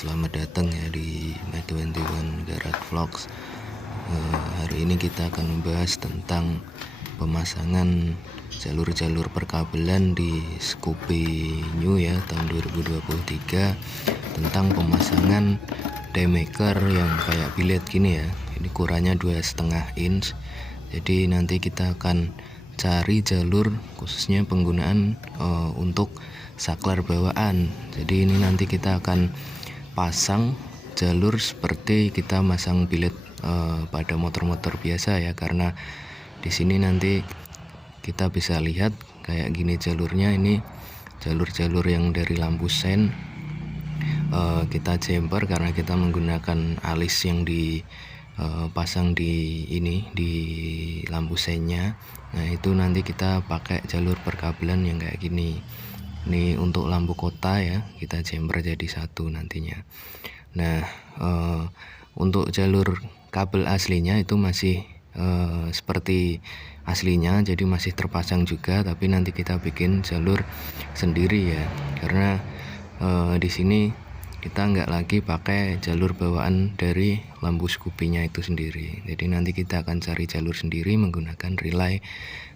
Selamat datang ya di My21 Garage Vlogs. Hari ini kita akan membahas tentang pemasangan jalur-jalur perkabelan di Scoopy New ya tahun 2023, tentang pemasangan daymaker yang kayak bilet gini ya. Ini ukurannya 2,5 inch. Jadi nanti kita akan cari jalur khususnya penggunaan untuk saklar bawaan. Jadi ini nanti kita akan pasang jalur seperti kita masang bilet pada motor-motor biasa ya, karena di sini nanti kita bisa lihat kayak gini jalurnya. Ini jalur-jalur yang dari lampu sen kita jumper karena kita menggunakan alis yang dipasang di lampu sennya. Nah itu nanti kita pakai jalur perkabelan yang kayak gini. Ini untuk lampu kota ya, kita jumper jadi satu nantinya. Nah untuk jalur kabel aslinya itu masih seperti aslinya, jadi masih terpasang juga, tapi nanti kita bikin jalur sendiri ya, karena di sini kita nggak lagi pakai jalur bawaan dari lampu Scoopy-nya itu sendiri. Jadi nanti kita akan cari jalur sendiri menggunakan relay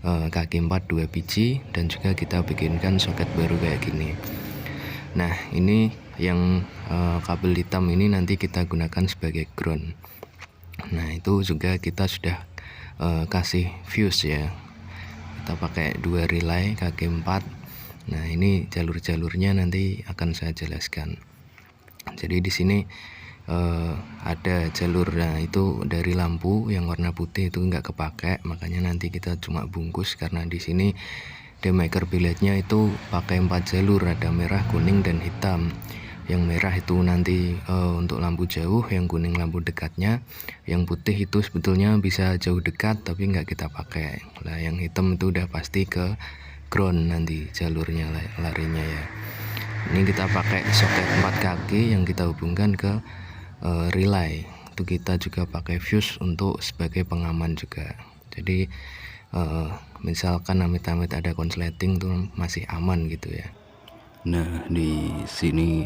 kaki 4 2 biji, dan juga kita bikinkan soket baru kayak gini. Nah ini yang kabel hitam ini nanti kita gunakan sebagai ground. Nah itu juga kita sudah kasih fuse ya, kita pakai 2 relay kaki 4. Nah ini jalur-jalurnya nanti akan saya jelaskan. Jadi di sini ada jalurnya itu dari lampu yang warna putih itu nggak kepake, makanya nanti kita cuma bungkus, karena di sini daymaker biletnya itu pakai 4 jalur, ada merah, kuning, dan hitam. Yang merah itu nanti untuk lampu jauh, yang kuning lampu dekatnya, yang putih itu sebetulnya bisa jauh dekat tapi nggak kita pakai. Nah yang hitam itu udah pasti ke ground nanti jalurnya larinya ya. Ini kita pakai soket 4 kaki yang kita hubungkan ke relay. Itu kita juga pakai fuse untuk sebagai pengaman juga. Jadi misalkan amit-amit ada konsleting tuh masih aman gitu ya. Nah di sini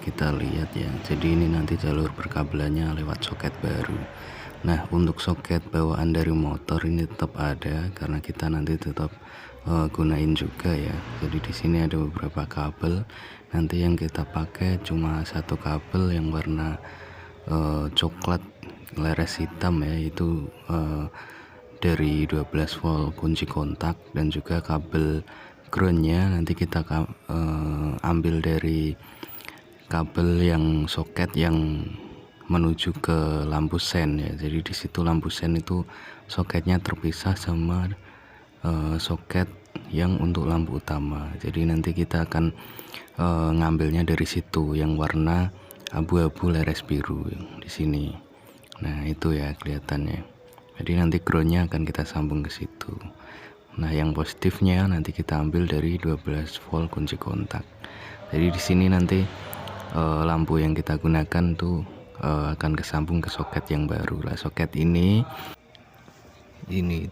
kita lihat ya, jadi ini nanti jalur perkabelannya lewat soket baru. Nah untuk soket bawaan dari motor ini tetap ada, karena kita nanti tetap gunain juga ya. Jadi di sini ada beberapa kabel, nanti yang kita pakai cuma satu kabel yang warna coklat leres hitam ya, itu dari 12 volt kunci kontak, dan juga kabel groundnya nanti kita ambil dari kabel yang soket yang menuju ke lampu sen ya. Jadi di situ lampu sen itu soketnya terpisah sama soket yang untuk lampu utama. Jadi nanti kita akan ngambilnya dari situ yang warna abu-abu leres biru di sini. Nah itu ya kelihatannya. Jadi nanti groundnya akan kita sambung ke situ. Nah yang positifnya nanti kita ambil dari 12 volt kunci kontak. Jadi di sini nanti lampu yang kita gunakan tuh akan kesambung ke soket yang baru lah. Soket ini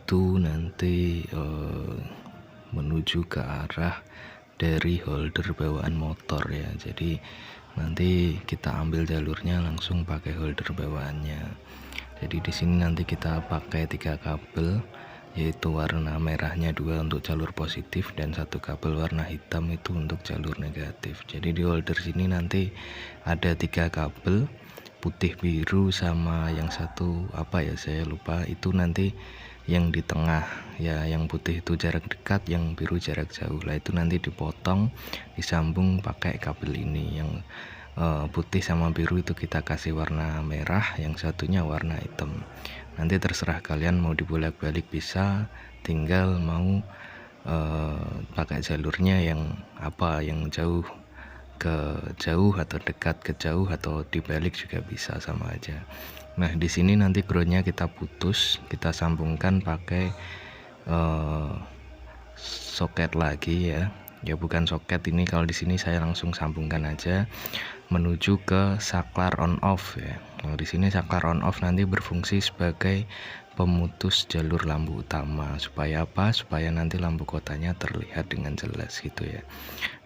tuh nanti menuju ke arah dari holder bawaan motor ya. Jadi nanti kita ambil jalurnya langsung pakai holder bawaannya. Jadi di sini nanti kita pakai 3 kabel, yaitu warna merahnya 2 untuk jalur positif, dan 1 kabel warna hitam itu untuk jalur negatif. Jadi di holder sini nanti ada 3 kabel, putih, biru, sama yang satu apa ya saya lupa, itu nanti yang di tengah ya. Yang putih itu jarak dekat, yang biru jarak jauh lah. Itu nanti dipotong disambung pakai kabel ini. Yang putih sama biru itu kita kasih warna merah, yang satunya warna hitam. Nanti terserah kalian mau dibolak-balik bisa, tinggal mau pakai jalurnya yang apa, yang jauh ke jauh atau dekat ke jauh, atau dibalik juga bisa, sama aja. Nah di sini nanti groundnya kita putus, kita sambungkan pakai soket lagi ya. Ya bukan soket ini, kalau di sini saya langsung sambungkan aja menuju ke saklar on off ya. Nah di sini saklar on off nanti berfungsi sebagai pemutus jalur lampu utama. Supaya apa? Supaya nanti lampu kotanya terlihat dengan jelas gitu ya.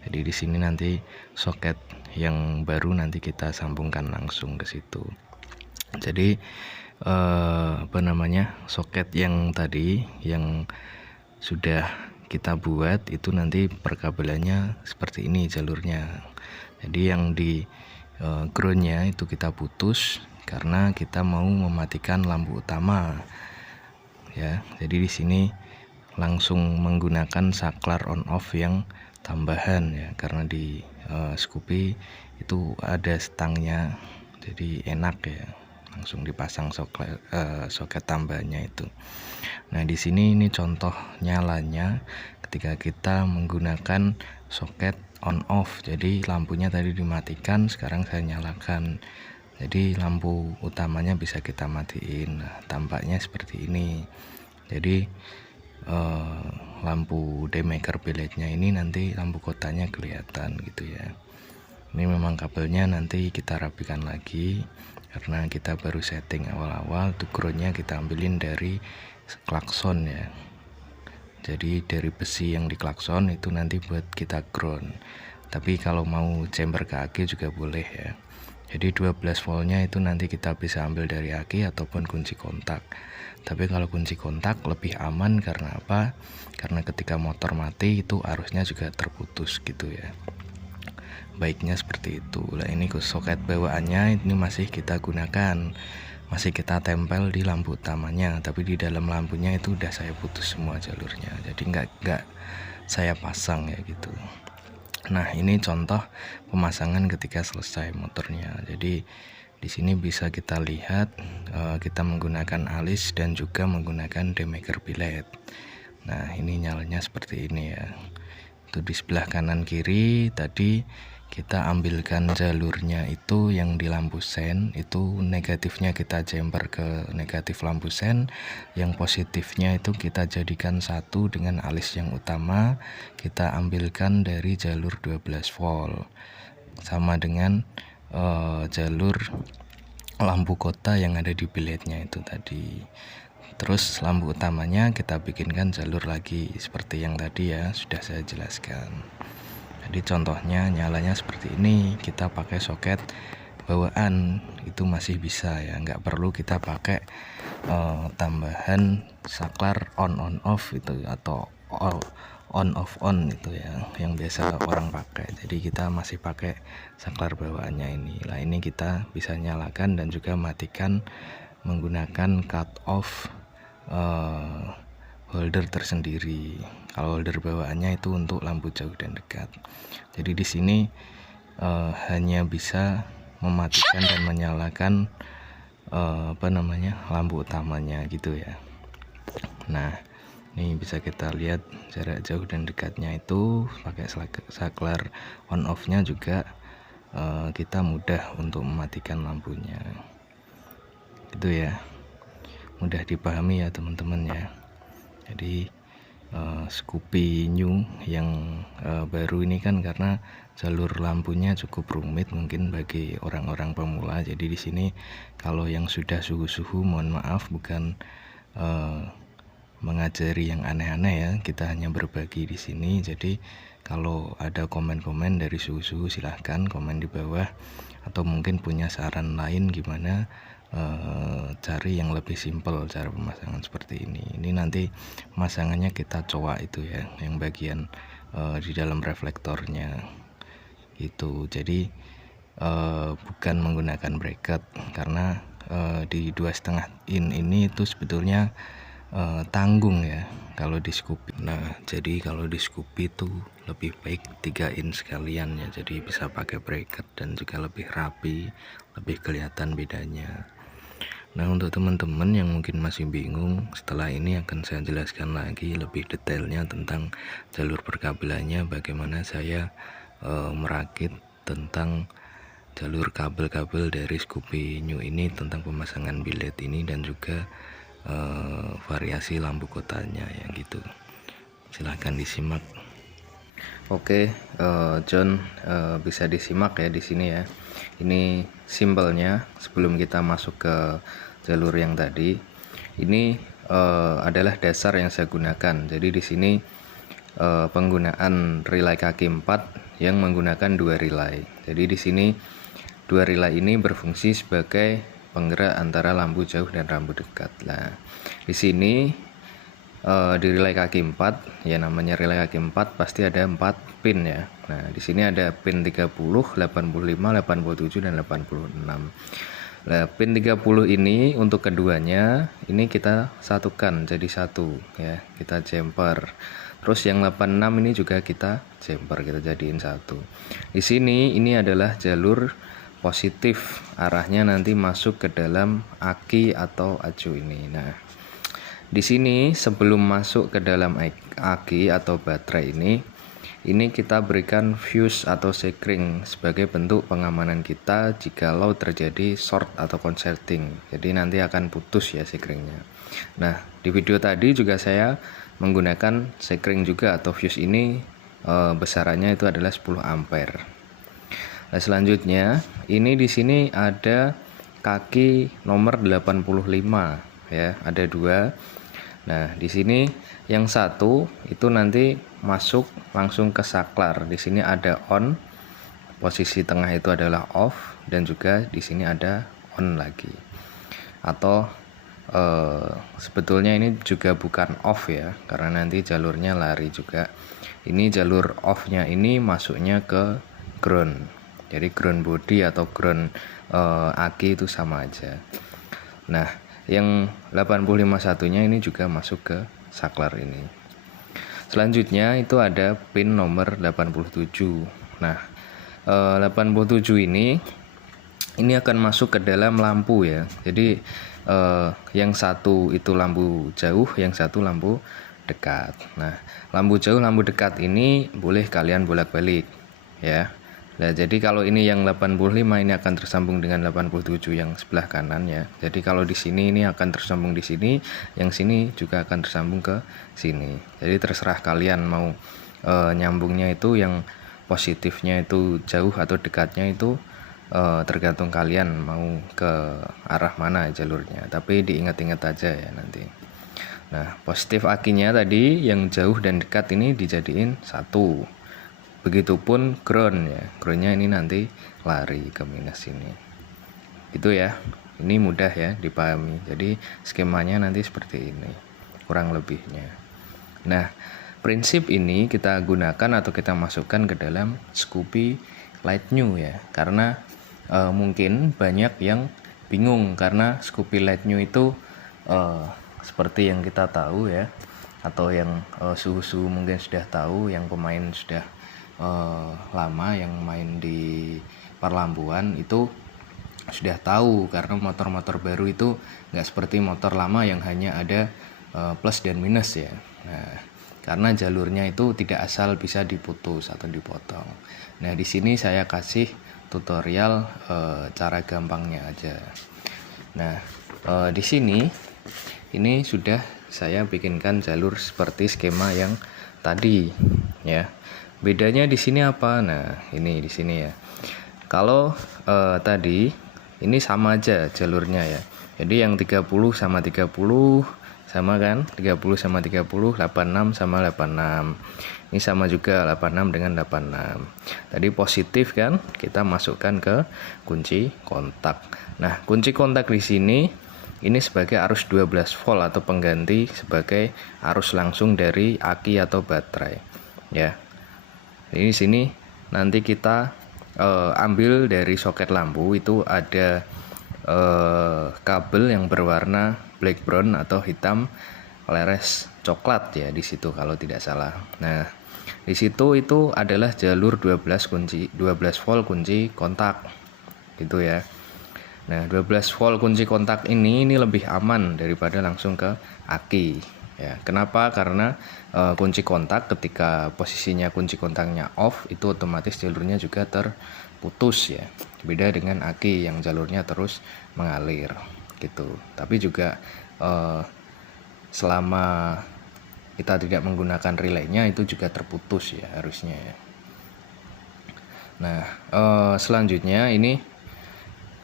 Jadi di sini nanti soket yang baru nanti kita sambungkan langsung ke situ. Jadi soket yang tadi yang sudah kita buat itu nanti perkabelannya seperti ini jalurnya. Jadi yang di groundnya itu kita putus karena kita mau mematikan lampu utama ya. Jadi di sini langsung menggunakan saklar on off yang tambahan ya, karena di Scoopy itu ada stangnya, jadi enak ya, langsung dipasang soket tambahannya itu. Nah di sini ini contoh nyalanya ketika kita menggunakan soket on off. Jadi lampunya tadi dimatikan, sekarang saya nyalakan, jadi lampu utamanya bisa kita matiin. Nah, tampaknya seperti ini. Jadi lampu daymaker billednya ini nanti lampu kotanya kelihatan gitu ya. Ini memang kabelnya nanti kita rapikan lagi karena kita baru setting awal-awal. Tuh groundnya kita ambilin dari klakson ya. Jadi dari besi yang di klakson itu nanti buat kita ground. Tapi kalau mau chamber ke aki juga boleh ya. Jadi 12 voltnya itu nanti kita bisa ambil dari aki ataupun kunci kontak. Tapi kalau kunci kontak lebih aman karena apa? Karena ketika motor mati itu arusnya juga terputus gitu ya. Baiknya seperti itu. Nah ini soket bawaannya ini masih kita gunakan, masih kita tempel di lampu utamanya, tapi di dalam lampunya itu udah saya putus semua jalurnya, jadi nggak saya pasang ya gitu. Nah ini contoh pemasangan ketika selesai motornya. Jadi di sini bisa kita lihat kita menggunakan alis dan juga menggunakan daymaker billet. Nah ini nyalanya seperti ini ya. Itu di sebelah kanan kiri tadi kita ambilkan jalurnya itu yang di lampu sen, itu negatifnya kita jumper ke negatif lampu sen, yang positifnya itu kita jadikan satu dengan alis yang utama, kita ambilkan dari jalur 12 volt sama dengan jalur lampu kota yang ada di billetnya itu tadi. Terus lampu utamanya kita bikinkan jalur lagi seperti yang tadi ya sudah saya jelaskan. Jadi contohnya nyalanya seperti ini, kita pakai soket bawaan itu masih bisa ya, nggak perlu kita pakai tambahan saklar on off itu atau on off on itu ya yang biasa orang pakai. Jadi kita masih pakai saklar bawaannya ini. Nah ini kita bisa nyalakan dan juga matikan menggunakan cut off holder tersendiri. Kalau holder bawaannya itu untuk lampu jauh dan dekat. Jadi di sini hanya bisa mematikan dan menyalakan lampu utamanya gitu ya. Nah ini bisa kita lihat jarak jauh dan dekatnya itu pakai saklar on off nya juga kita mudah untuk mematikan lampunya gitu ya. Mudah dipahami ya teman-teman ya. Jadi Scoopy New yang baru ini kan karena jalur lampunya cukup rumit mungkin bagi orang-orang pemula. Jadi di sini kalau yang sudah suhu-suhu mohon maaf, bukan mengajari yang aneh-aneh ya, kita hanya berbagi di sini. Jadi kalau ada komen-komen dari suhu-suhu silahkan komen di bawah, atau mungkin punya saran lain gimana cari yang lebih simpel cara pemasangan seperti ini. Ini nanti pemasangannya kita coak itu ya, yang bagian di dalam reflektornya gitu. Jadi bukan menggunakan bracket karena di 2,5 in ini itu sebetulnya tanggung ya kalau di Scoopy. Nah jadi kalau di Scoopy itu lebih baik 3 in sekalian ya, jadi bisa pakai bracket dan juga lebih rapi, lebih kelihatan bedanya. Nah untuk teman-teman yang mungkin masih bingung, setelah ini akan saya jelaskan lagi lebih detailnya tentang jalur perkabelannya, bagaimana saya merakit tentang jalur kabel-kabel dari Scoopy New ini, tentang pemasangan billet ini dan juga variasi lampu kotanya ya gitu. Silahkan disimak. Oke, John, bisa disimak ya di sini ya. Ini simpelnya sebelum kita masuk ke jalur yang tadi. ini adalah dasar yang saya gunakan. Jadi di sini penggunaan relay kaki 4 yang menggunakan 2 relay. Jadi di sini 2 relay ini berfungsi sebagai penggerak antara lampu jauh dan lampu dekat. Nah, di sini di relay kaki 4, ya namanya relay kaki 4 pasti ada 4 pin ya. Nah, di sini ada pin 30, 85, 87 dan 86. Nah, pin 30 ini untuk keduanya ini kita satukan jadi satu ya, kita jumper. Terus yang 86 ini juga kita jumper, kita jadiin satu. Di sini ini adalah jalur positif, arahnya nanti masuk ke dalam aki atau acu ini. Nah, di sini sebelum masuk ke dalam aki atau baterai ini kita berikan fuse atau sekring sebagai bentuk pengamanan kita jikalau terjadi short atau konsleting. Jadi nanti akan putus ya sekringnya. Nah, di video tadi juga saya menggunakan sekring juga atau fuse ini, besarannya itu adalah 10 ampere. Nah, selanjutnya ini di sini ada kaki nomor 85 ya, ada 2. Nah, di sini yang satu itu nanti masuk langsung ke saklar. Di sini ada on, posisi tengah itu adalah off, dan juga di sini ada on lagi. Atau sebetulnya ini juga bukan off ya, karena nanti jalurnya lari juga. Ini jalur off-nya ini masuknya ke ground. Jadi ground body atau ground aki itu sama aja. Nah, yang 85 satunya ini juga masuk ke saklar ini. Selanjutnya itu ada pin nomor 87. Nah, 87 ini akan masuk ke dalam lampu ya. Jadi yang satu itu lampu jauh, yang satu lampu dekat. Nah, lampu jauh, lampu dekat ini boleh kalian bolak-balik ya. Nah, jadi kalau ini yang 85 ini akan tersambung dengan 87 yang sebelah kanan ya. Jadi kalau di sini ini akan tersambung di sini, yang sini juga akan tersambung ke sini. Jadi terserah kalian mau nyambungnya itu yang positifnya itu jauh atau dekatnya itu tergantung kalian mau ke arah mana jalurnya. Tapi diingat-ingat aja ya nanti. Nah, positif akinya tadi yang jauh dan dekat ini dijadiin satu. Begitupun ground ya, groundnya ini nanti lari ke minus ini. Itu ya, ini mudah ya dipahami. Jadi skemanya nanti seperti ini kurang lebihnya. Nah, prinsip ini kita gunakan atau kita masukkan ke dalam Scoopy Light New ya, karena mungkin banyak yang bingung karena Scoopy Light New itu seperti yang kita tahu ya, atau yang suhu-suhu mungkin sudah tahu, yang pemain sudah lama yang main di perlampuan itu sudah tahu, karena motor-motor baru itu nggak seperti motor lama yang hanya ada plus dan minus ya. Nah, karena jalurnya itu tidak asal bisa diputus atau dipotong. Nah, di sini saya kasih tutorial cara gampangnya aja. Nah, di sini ini sudah saya bikinkan jalur seperti skema yang tadi ya. Bedanya di sini apa? Nah, ini di sini ya. Kalau tadi ini sama aja jalurnya ya. Jadi yang 30 sama 30 sama kan? 30 sama 30, 86 sama 86. Ini sama juga 86 dengan 86. Tadi positif kan? Kita masukkan ke kunci kontak. Nah, kunci kontak di sini ini sebagai arus 12 volt atau pengganti sebagai arus langsung dari aki atau baterai. Ya. Ini sini nanti kita ambil dari soket lampu itu ada kabel yang berwarna black brown atau hitam leres coklat ya di situ kalau tidak salah. Nah, di situ itu adalah jalur 12 volt kunci kontak. Gitu ya. Nah, 12 volt kunci kontak ini lebih aman daripada langsung ke aki. Ya, kenapa? Karena kunci kontak ketika posisinya kunci kontaknya off itu otomatis jalurnya juga terputus ya. Beda dengan aki yang jalurnya terus mengalir gitu. Tapi juga selama kita tidak menggunakan relaynya itu juga terputus ya harusnya ya. Nah, selanjutnya ini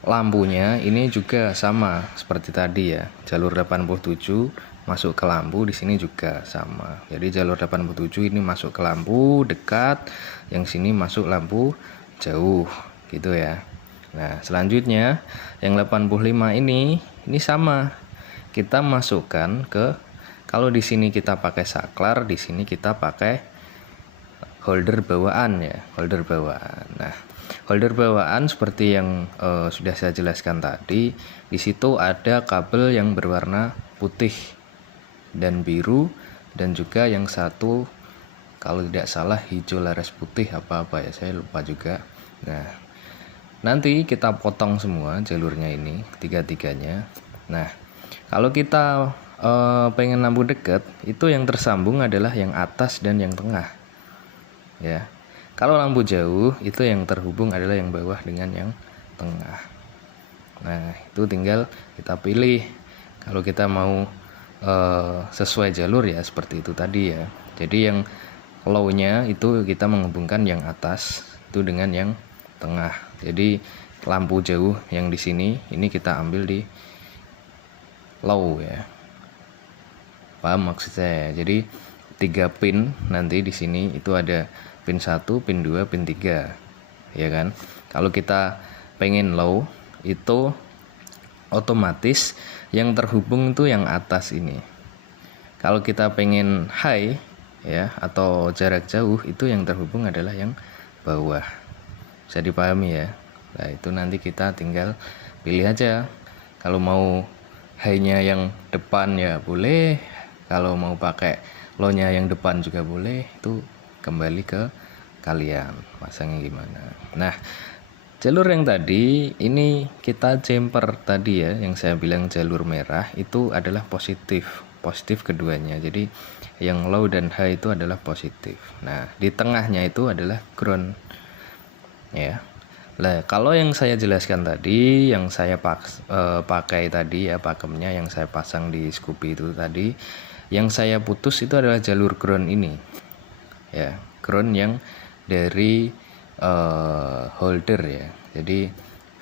lampunya ini juga sama seperti tadi ya, jalur 87 masuk ke lampu, di sini juga sama. Jadi jalur 87 ini masuk ke lampu dekat, yang sini masuk lampu jauh gitu ya. Nah, selanjutnya yang 85 ini sama. Kita masukkan ke, kalau di sini kita pakai saklar, di sini kita pakai holder bawaan ya, holder bawaan. Nah, holder bawaan seperti yang sudah saya jelaskan tadi, di situ ada kabel yang berwarna putih dan biru, dan juga yang satu kalau tidak salah hijau laras putih apa-apa ya, saya lupa juga. Nah, nanti kita potong semua jalurnya ini, tiga-tiganya. Nah, kalau kita pengen lampu dekat, itu yang tersambung adalah yang atas dan yang tengah ya. Kalau lampu jauh, itu yang terhubung adalah yang bawah dengan yang tengah. Nah, itu tinggal kita pilih. Kalau kita mau sesuai jalur ya seperti itu tadi ya. Jadi yang low-nya itu kita menghubungkan yang atas itu dengan yang tengah. Jadi lampu jauh yang di sini ini kita ambil di low ya. Paham maksud saya? Jadi 3 pin nanti di sini itu ada pin 1, pin 2, pin 3. Ya kan? Kalau kita pengen low itu otomatis yang terhubung itu yang atas ini. Kalau kita pengen high ya atau jarak jauh, itu yang terhubung adalah yang bawah. Bisa dipahami ya? Nah, itu nanti kita tinggal pilih aja. Kalau mau high-nya yang depan ya boleh, kalau mau pakai low-nya yang depan juga boleh. Itu kembali ke kalian pasangnya gimana. Nah, jalur yang tadi ini kita jumper tadi ya, yang saya bilang jalur merah itu adalah positif keduanya. Jadi yang low dan high itu adalah positif. Nah, di tengahnya itu adalah ground ya. Nah, kalau yang saya jelaskan tadi, yang saya pakai tadi ya, pakemnya yang saya pasang di Scoopy itu tadi, yang saya putus itu adalah jalur ground ini ya, ground yang dari holder ya. Jadi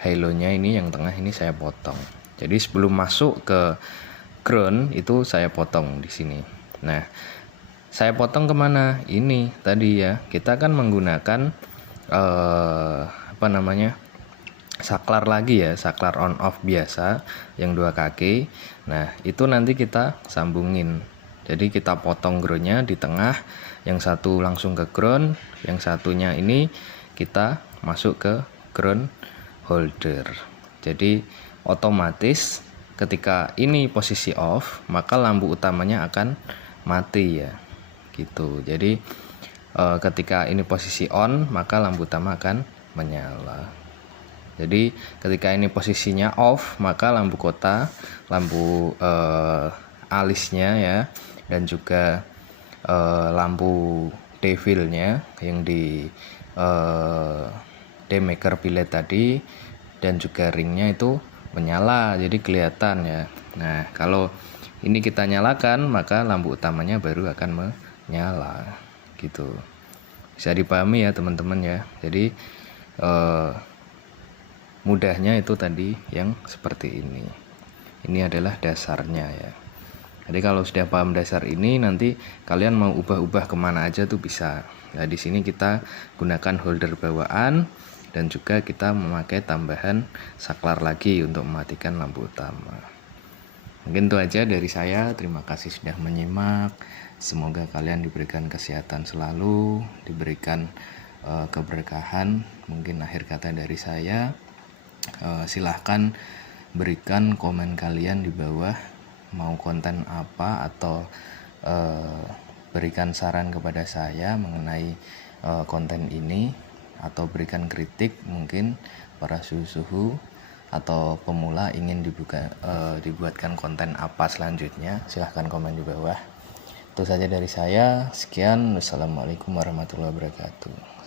halo-nya ini yang tengah ini saya potong. Jadi sebelum masuk ke ground itu saya potong di sini. Nah, saya potong kemana? Ini tadi ya, kita kan menggunakan saklar lagi ya, saklar on off biasa yang 2 kaki. Nah, itu nanti kita sambungin. Jadi kita potong groundnya di tengah, yang satu langsung ke ground, yang satunya ini kita masuk ke ground holder. Jadi otomatis ketika ini posisi off, maka lampu utamanya akan mati ya gitu. Jadi ketika ini posisi on, maka lampu utama akan menyala. Jadi ketika ini posisinya off, maka lampu kota, lampu alisnya ya, dan juga lampu devilnya yang di demaker biled tadi dan juga ringnya itu menyala, jadi kelihatan ya. Nah, kalau ini kita nyalakan, maka lampu utamanya baru akan menyala gitu. Bisa dipahami ya teman-teman ya. Jadi mudahnya itu tadi yang seperti ini. Ini adalah dasarnya ya. Jadi kalau sudah paham dasar ini, nanti kalian mau ubah-ubah kemana aja tuh bisa. Nah, di sini kita gunakan holder bawaan dan juga kita memakai tambahan saklar lagi untuk mematikan lampu utama. Mungkin itu aja dari saya. Terima kasih sudah menyimak. Semoga kalian diberikan kesehatan selalu, diberikan keberkahan. Mungkin akhir kata dari saya. Silahkan berikan komen kalian di bawah, mau konten apa, atau berikan saran kepada saya mengenai konten ini, atau berikan kritik mungkin para suhu-suhu atau pemula ingin dibuatkan konten apa selanjutnya. Silahkan komen di bawah. Itu saja dari saya. Sekian. Wassalamualaikum warahmatullahi wabarakatuh.